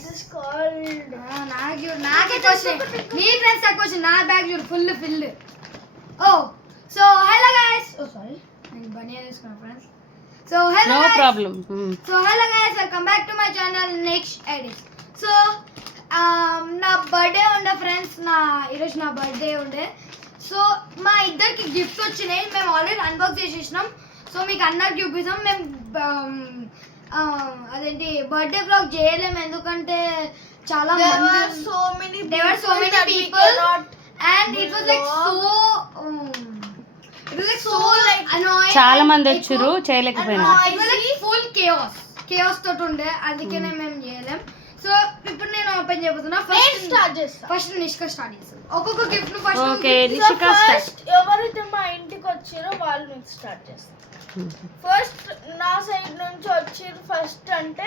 is called నాకే question మీ friends ఆ క్వశ్చన్ నా బ్యాగ్ చూడు full fill oh so hello guys oh sorry నేను బనియా తీసుకున్నా friends so hello no problem so hello guys welcome back to my channel next edits so నా birthday ఉండే ఫ్రెండ్స్ ఈరోజు నా బర్త్డే ఉండే సో మా ఇద్దరికి గిఫ్ట్స్ వచ్చినాయి మేము ఆల్రెడీ అన్బాక్స్ చేసేసినాం సో మీకు అందరికి చూపిస్తాం మేము అదేంటి బర్త్డే వ్లాగ్ చేయలేము ఎందుకంటే చాలా so many people and it was like so annoying చాలా మంది వచ్చారు చేయలేకపోయినా it was like full chaos తోటి ఉండే అందుకనే మేము చేయలేం సో ఇప్పుడు నేను ఓపెన్ చేయబోతున్నా ఫస్ట్ నిష్క స్టార్ట్ చేస్తాను ఒక్కొక్క గిఫ్ట్ ను ఫస్ట్ ఓకే నిష్క స్టార్ట్ ఎవరైతే మా ఇంటికి వచ్చారో వాళ్ళు నుంచి స్టార్ట్ చేస్తారు ఫస్ట్ నా సైడ్ నుంచి వచ్చారు ఫస్ట్ అంటే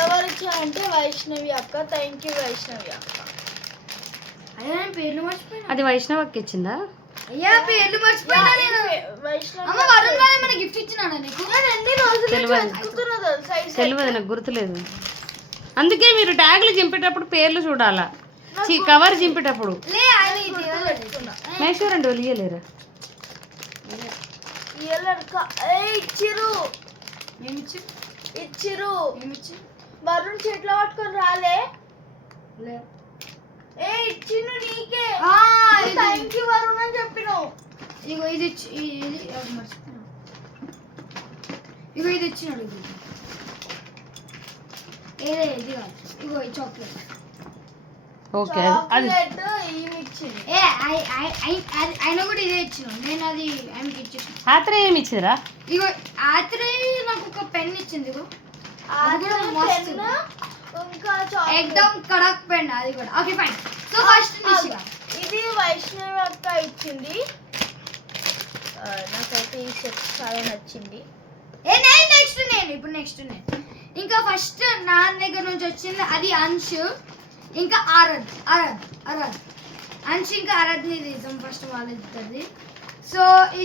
ఎవరిచ్చారంటే వైష్ణవి అక్క థ్యాంక్ యూ వైష్ణవి అక్క అయ్యా నేను పేర్లు మర్చిపోయినా అది వైష్ణవకి ఇచ్చిందా అయ్యా పేర్లు మర్చిపోయినా నేను వైష్ణవి అమ్మ వరుణ్ గారు మన గిఫ్ట్ ఇచ్చినాడా నీకు నేను ఎన్ని రోజులు తెలియదు తెలియదు నాకు గుర్తులేదు అందుకే మీరు ట్యాగ్లు చింపేటప్పుడు పేర్లు చూడాలా కవర్ చింపేటప్పుడు లే ఆయన ఇది మేషూరండి వెళ్ళలేరా ఇచ్చిరు ఏమిచ్చి ఇచ్చిరు ఏమిచ్చి వరుణ్ చెట్ల పట్టుకొని రాలే లే ఇచ్చిండు నీకే ఆ థ్యాంక్ యూ వరుణ్ అని చెప్పినావు ఇగో ఇది అది మర్చిపోయినా ఇగో ఇది ఇచ్చినాడు ఇది ఏదే ఇది కాదు ఇగో ఈ చాక్లెట్ ఓకే అది ఈమె ఇచ్చింది ఏ ఆయన కూడా ఇదే ఇచ్చిన నేను అది ఆయనకి ఇచ్చేసిన ఆత్రే ఏమి ఇచ్చిరా ఇగో ఆత్రే నాకు ఒక పెన్ ఇచ్చింది ఇగో అది కూడా మస్తు ఇంకా ఎక్దమ్ కడక్ పెన్ అది కూడా okay fine so first Nishika ఇది వైష్ణవి అక్క ఇచ్చింది నాకైతే ఈ సెట్ చాలా నచ్చింది నెక్స్ట్ నేను ఇంకా ఫస్ట్ నా దగ్గర నుంచి వచ్చింది అది అంశ్ ఇంకా ఆరాధ్ అంశ్ ఇంకా ఆరాధ్ని తీసాం ఫస్ట్ వాళ్ళిద్దరిది సో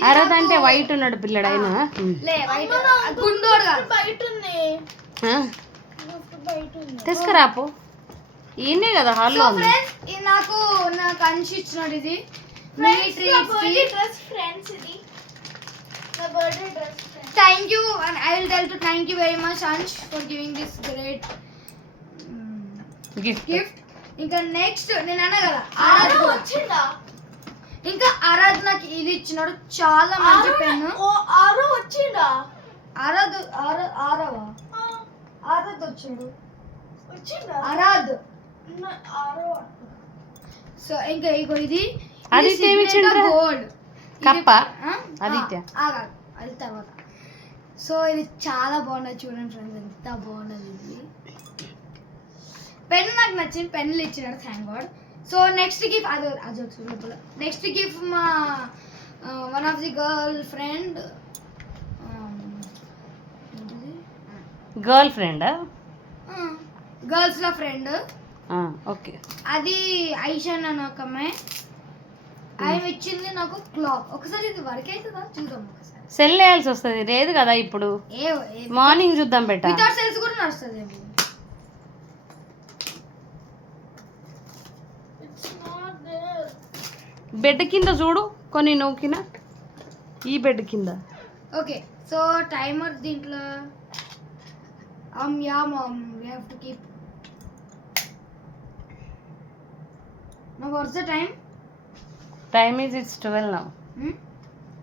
ఆరాధ అంటే వైట్ ఉన్నాడు పిల్లడు ఆయన లే వైట్ గుండోడు కాదు బయట ఉంది బయట ఉంది తీసుకురాపు ఈయనే కదా హాల్లో ఉంది ఫ్రెండ్స్ ఇది నాకు అంశ్ ఇచ్చినాడు ఇది మినీ డ్రెస్ ఫ్రెండ్స్ ఇది నా birthday dress Thank you and I will tell to thank you very much Ansh for giving this great gift. ఇంకా నెక్స్ట్ నేను అన్నా కదా ఆరాధ్ వచ్చిందా ఇంకా ఆరాధ్ నాకు ఇది ఇచ్చినాడు చాలా మంచి పెన్ ఆరో వచ్చిందా ఆరవా ఆరాధ్ వచ్చాడు వచ్చిందా ఆరాధ్ ఆరో సో ఇంకా ఇగో ఇది ఆదిత్య ఏమి ఇచ్చిండ్రా? గోల్డ్ కప్ప ఆదిత్య అది తర్వాత సో ఇది చాలా బాగున్నది చూడండి ఫ్రెండ్స్ ఎంత బాగున్నది ఇది పెన్ నాకు నచ్చింది పెన్లు ఇచ్చినాడు thank God so next gift అది లోపల నెక్స్ట్ గిఫ్ట్ మా one of the girl friend girls లో ఫ్రెండ్ ఓకే అది ఐషాన్ అని ఒక అమ్మాయి ఆయన ఇచ్చింది నాకు క్లాక్ ఒకసారి ఇది వర్క్ అవుతుందా చూద్దాం ఒకసారి సెల్ వేయాల్సి వస్తుంది లేదు కదా ఇప్పుడు మార్నింగ్ చూద్దాం బెట్ట వితౌట్ సెల్స్ కూడా నడుస్తుంది బెడ్ కింద చూడు కొన్ని నూకిన ఈ బెడ్ కింద ఓకే సో టైమర్ దీంట్లో ya mom we have to keep now what's the time is it's 12 now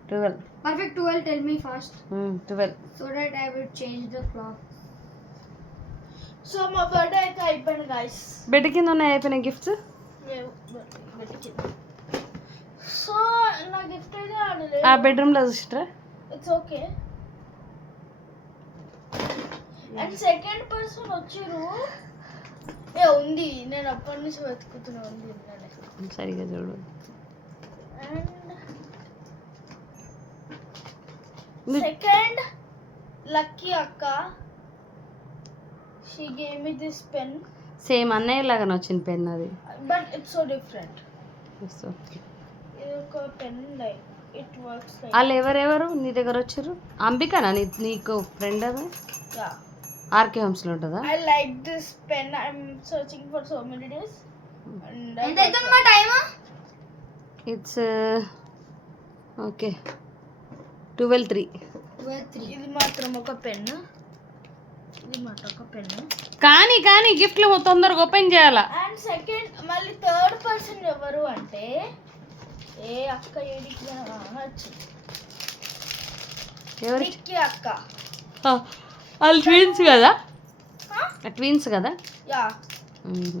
12 perfect 12 tell me fast 12 so that I will change the clock so మా birthday అయితే అయిపోయింది guys bed కింద ఉన్నాయి అయిపోయిన gifts so నా gift అయితే ఆడలేదు ఆ బెడ్రూమ్ లో చూసిరా it's okay and second person వచ్చిరు ఉంది నేను అప్పటి నుంచి వెతుకుతున్నా ఉంది సరిగా చూడు అండ్ సెకండ్ లక్కీ అక్క she gave me this pen same అన్నయ్య లాగానే వచ్చింది పెన్ అది but it's so different okay ఇది ఒక pen like it works like వాళ్ళు ఎవరెవరు నీ దగ్గర వచ్చారు అంబికనా నీకు ఫ్రెండ్ అది యా ఆర్కే హోమ్స్లో ఉంటుందా? I like this pen. I'm searching for so many days. And I ఎంత got అవుతుంది టైమ్? It's okay 12:03. ఇది మాత్రం ఒక పెన్. ఇది మాత్రం ఒక పెన్. కానీ గిఫ్ట్లు తొందరగా ఓపెన్ చేయాలా? అండ్ సెకండ్ మళ్ళీ థర్డ్ పర్సన్ ఎవరు అంటే ఏ అక్క ఏడికి వచ్చింది. ఎవరు? నిక్కి అక్క. వాళ్ళు ట్విన్స్ కదా? ట్విన్స్ కదా? యా,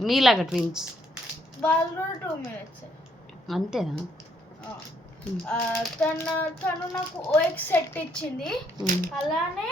మీలాగా ట్విన్స్ వాళ్ళు కూడా 2 minutes. అంతేనా? తను నాకు OX సెట్ ఇచ్చింది. అలానే